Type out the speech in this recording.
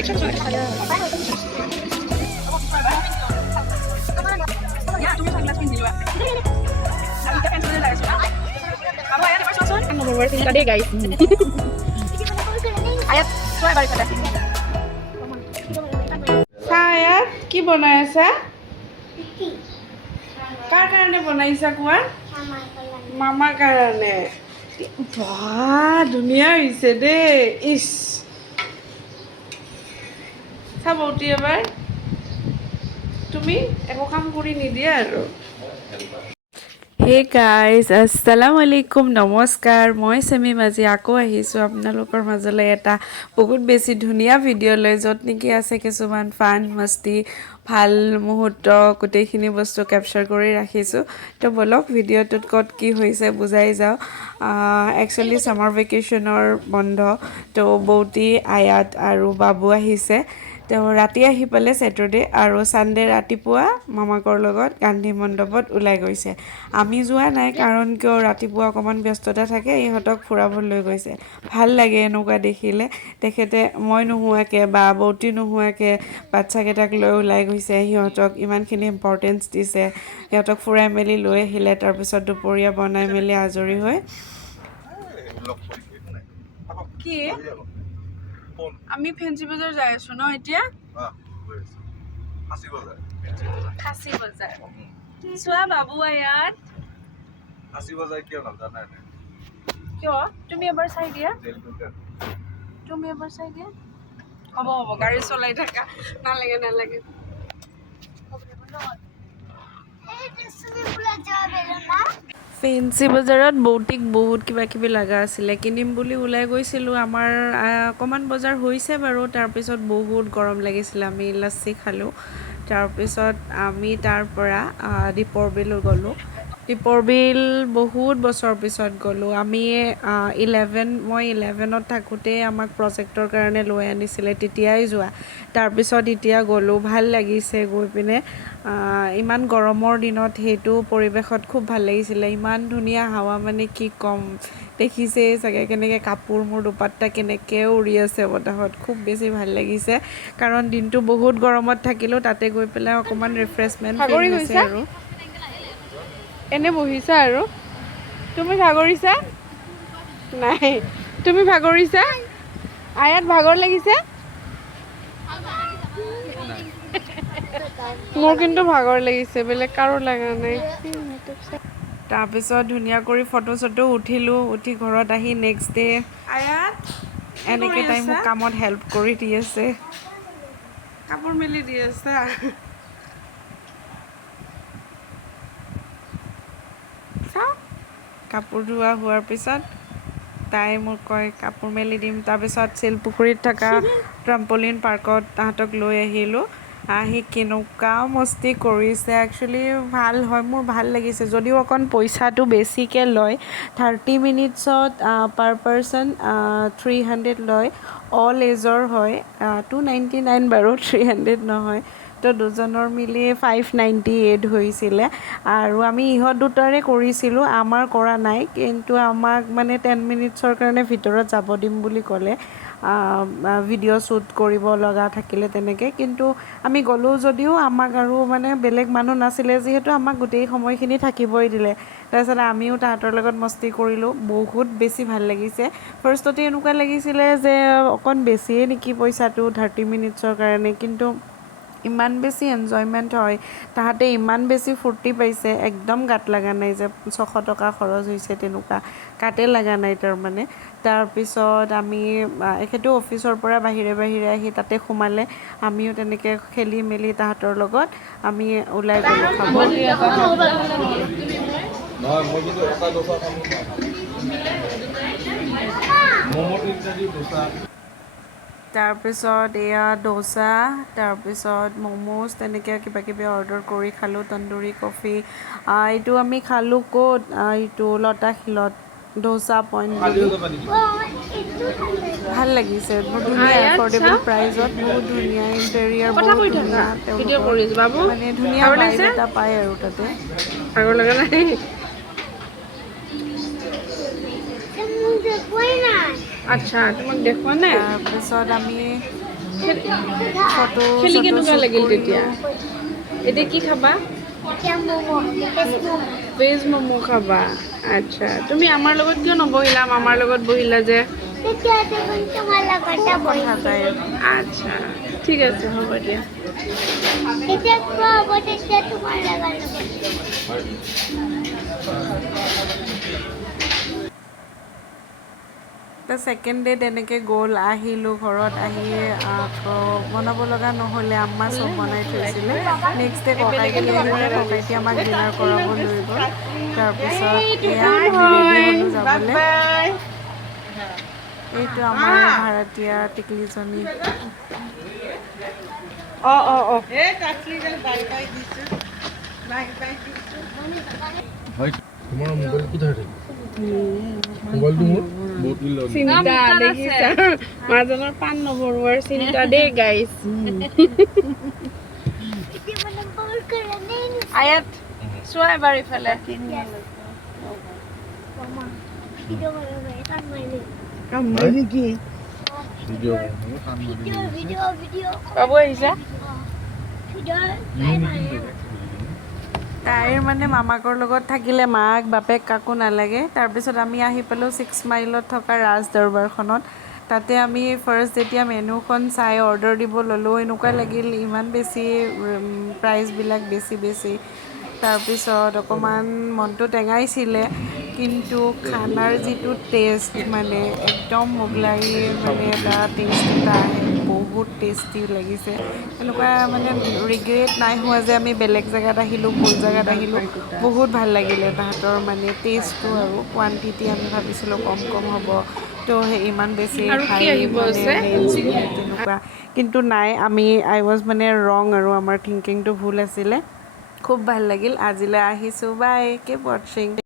Tadi guys. Ayat, coba balik pada. Ayat, কি বনাই আছা? কাৰ কাৰণে বনাইছা কোৱা? মামাৰ কাৰণে। বাহ, ধুনীয়া হৈছে দেই। ইছ, চাব উঠি এবাৰ। তুমি একো কাম কৰি নিদিয়া আৰু। হে গাইজ, আসসালামু আলাইকুম, নমস্কাৰ। মই চেমি আজি আকৌ আহিছোঁ আপোনালোকৰ মাজলৈ এটা বহুত বেছি ধুনীয়া ভিডিঅ' লৈ, য'ত নেকি আছে কিছুমান ফান মস্তি ভাল মুহূৰ্ত, গোটেইখিনি বস্তু কেপচাৰ কৰি ৰাখিছোঁ। তো বলক ভিডিঅ'টোত ক'ত কি হৈছে বুজাই যাওঁ। একচুৱেলি ছামাৰ ভেকেশ্যনৰ বন্ধ, তো বৌতি, আয়াত আৰু বাবু আহিছে। তেওঁ ৰাতি আহি পালে ছেটাৰডে, আৰু ছানডে ৰাতিপুৱা মামাকৰ লগত গান্ধী মণ্ডপত ওলাই গৈছে। আমি যোৱা নাই, কাৰণ কিয় ৰাতিপুৱা অকণমান ব্যস্ততা থাকে, ইহঁতক ফুৰাব লৈ গৈছে। ভাল লাগে এনেকুৱা দেখিলে। তেখেতে মই নোহোৱাকৈ বা বৌতি নোহোৱাকৈ বাচ্ছাকেইটাক লৈ ওলাই গৈছে, সিহঁতক ইমানখিনি ইম্পৰ্টেঞ্চ দিছে, সিহঁতক ফুৰাই মেলি লৈ আহিলে। তাৰপিছত দুপৰীয়া বনাই মেলি আজৰি হৈ কি আমি ফেঞ্চি বজাৰ যাই আছো ন এতিয়া। খাচী বজাৰ চোৱা বাবু আয়াত। খাচী বজাৰ কিয় নাজানা? কিয়? তুমি এবাৰ চাই দিয়া, তুমি এবাৰ চাই দিয়া। হ'ব হ'ব, গাড়ী চলাই থাকা, নালাগে নালাগে। ফেঞ্চি বজাৰত বৌতিক বহুত কিবা কিবি লগা আছিলে, কিনিম বুলি ওলাই গৈছিলোঁ। আমাৰ অকণমান বজাৰ হৈছে বাৰু। তাৰপিছত বহুত গৰম লাগিছিলে, আমি লাচ্চি খালোঁ। তাৰপিছত আমি তাৰ পৰা দীপৰ বিল গ'লোঁ। দীপৰ বিল বহুত বছৰ পিছত গ'লোঁ আমি। মই 11ত থাকোঁতে আমাক প্ৰজেক্টৰ কাৰণে লৈ আনিছিলে, তেতিয়াই যোৱা। তাৰপিছত এতিয়া গ'লোঁ, ভাল লাগিছে গৈ পিনে। ইমান গৰমৰ দিনত সেইটো পৰিৱেশত খুব ভাল লাগিছিলে। ইমান ধুনীয়া হাৱা, মানে কি ক'ম, দেখিছেই চাগে কেনেকৈ কাপোৰ, মোৰ দুপাট্টা কেনেকৈ উৰি আছে বতাহত। খুব বেছি ভাল লাগিছে, কাৰণ দিনটো বহুত গৰমত থাকিলোঁ। তাতে গৈ পেলাই অকণমান ৰিফ্ৰেছমেণ্ট ফিল হৈছে আৰু। এনে বহিছা আৰু তুমি ভাগৰিছা নাই? তুমি ভাগৰিছা? আয়াত ভাগৰ লাগিছে? মোৰ কিন্তু ভাগৰ লাগিছে, বেলেগ কাৰো লগা নাই। তাৰপিছত ধুনীয়া কৰি ফটো চটো উঠিলোঁ। উঠি ঘৰত আহি নেক্সট ডে আয়াত এনেকৈ তাই মোক কামত হেল্প কৰি দি আছে, কাপোৰ মেলি দি আছে। চাওঁ, কাপোৰ ধোৱা হোৱাৰ পিছত তাই মোক কয় কাপোৰ মেলি দিম। তাৰপিছত শিলপুখুৰীত থকা ট্ৰাম্পলিন পাৰ্কত তাহাঁতক লৈ আহিলোঁ। আহি কেনেকুৱা মস্তি কৰিছে, একচুৱেলি ভাল হয়, মোৰ ভাল লাগিছে। যদিও অকণ পইচাটো বেছিকৈ লয়, 30 মিনিটছত পাৰ পাৰ্চন 300 লয়। অল এজৰ হয়, 299 বাৰু, 300 নহয়। তো দুজনৰ মিলি 598 হৈছিলে। আৰু আমি ইহঁত দুটাৰে কৰিছিলোঁ, আমাৰ কৰা নাই। কিন্তু আমাক মানে 10 মিনিটছৰ কাৰণে ভিতৰত যাব দিম বুলি ক'লে, ভিডিঅ' শ্বুট কৰিব লগা থাকিলে তেনেকৈ। কিন্তু আমি গ'লোঁ যদিও আমাক আৰু মানে বেলেগ মানুহ নাছিলে যিহেতু, আমাক গোটেই সময়খিনি থাকিবই দিলে। তাৰপিছত আমিও তাহাঁতৰ লগত মস্তি কৰিলোঁ, বহুত বেছি ভাল লাগিছে। ফাৰ্ষ্টতে এনেকুৱা লাগিছিলে যে অকণ বেছিয়ে নেকি পইচাটো 30 মিনিটছৰ কাৰণে, কিন্তু ইমান বেছি এনজয়মেণ্ট হয়, তাহাঁতে ইমান বেছি ফূৰ্তি পাইছে, একদম গাত লগা নাই যে 600 টকা খৰচ হৈছে, তেনেকুৱা গাতে লগা নাই তাৰমানে। তাৰপিছত আমি এখেতো অফিচৰ পৰা বাহিৰে বাহিৰে আহি তাতে সোমালে। আমিও তেনেকৈ খেলি মেলি তাহাঁতৰ লগত আমি ওলাই গ'লোঁ খাব। তাৰপিছত এয়া ডোচা, তাৰপিছত ম'ম'জ, তেনেকৈ কিবা কিবি অৰ্ডাৰ কৰি খালোঁ। তন্দুৰী কফি, এইটো আমি খালোঁ ক'ত, এইটো লতাশিলত ডোচা পইণ্ট বুলি। ভাল লাগিছে, বহুত ধুনীয়া, এফৰ্ডেবল প্ৰাইজত, বহুত ধুনীয়া ইণ্টেৰিয়াৰ, বহুত ধুনীয়া। তেওঁলোকৰ মানে ধুনীয়া ভাইব এটা পায় আৰু তাতে। ভাগৰ লগা নাই? আচ্ছা, তোমাক দেখুওৱা নাই? তাৰপিছত আমি ফটো খেলি চটো কেনেকুৱা শ্বুট লাগিল কৰিলোঁ। তেতিয়া? এতিয়া কি খাবা? ভেজ ম'ম' খাবা। আচ্ছা, তুমি আমাৰ লগত কিয় নবহিলা? আমাৰ লগত বহিলা যে। কথা তাই আচ্ছা, ঠিক আছে, হ'ব দিয়া। ছেকেণ্ড ডে তেনেকৈ গ'ল। আহিলোঁ ঘৰত আহি আকৌ বনাব লগা নহ'লে, আম্মা চব বনাই থৈছিলে। নেক্সট ডে ককাইটি আহিলে, ককাইটি আমাক ডিনাৰ কৰাব লৈ গ'ল। তাৰপিছত এয়া আমি ৰেডি হ'লোঁ যাবলৈ। এইটো আমাৰ ভাড়াতীয়া টিকলিজনী। তোমাৰ মোবাইল কোথায় থাকে? মোবাইলটো মোৰ বহুত দিন লগ চিন্তা দেখিছা? মাজনৰ পাণ নভৰোৱাৰ চিন্তা দেই গাইছ। আয়াত চোৱা এবাৰ ইফালে। বাবু আহিছা? তাইৰ মানে মামাকৰ লগত থাকিলে মাক বাপেক কাকো নালাগে। তাৰপিছত আমি আহি পালোঁ 6 মাইলত থকা ৰাজ দৰবাৰখনত। তাতে আমি ফাৰ্ষ্ট যেতিয়া মেনুখন চাই অৰ্ডাৰ দিব ল'লোঁ, এনেকুৱা লাগিল ইমান বেছি প্ৰাইচবিলাক বেছি। তাৰপিছত অকণমান মনটো টেঙাইছিলে, কিন্তু খানাৰ যিটো টেষ্ট মানে একদম মোগলাইৰ মানে এটা টেষ্ট এটা আহে, বহুত টেষ্টি লাগিছে। এনেকুৱা মানে ৰিগ্ৰেট নাই হোৱা যে আমি বেলেগ জেগাত আহিলোঁ, ভুল জেগাত আহিলোঁ। বহুত ভাল লাগিলে তাহাঁতৰ মানে টেষ্টটো আৰু কোৱান্টিটি আমি ভাবিছিলোঁ কম হ'ব, তো সেই ইমান বেছি আৰু কি হাই আহিব মানে আছে? ৰেঞ্জ তেনেকুৱা, কিন্তু নাই, আই ৱাজ মানে ৰং আৰু আমাৰ থিংকিংটো ভুল আছিলে। খুব ভাল লাগিল। আজিলৈ আহিছোঁ, বাই, কিপ ৱাটচিং।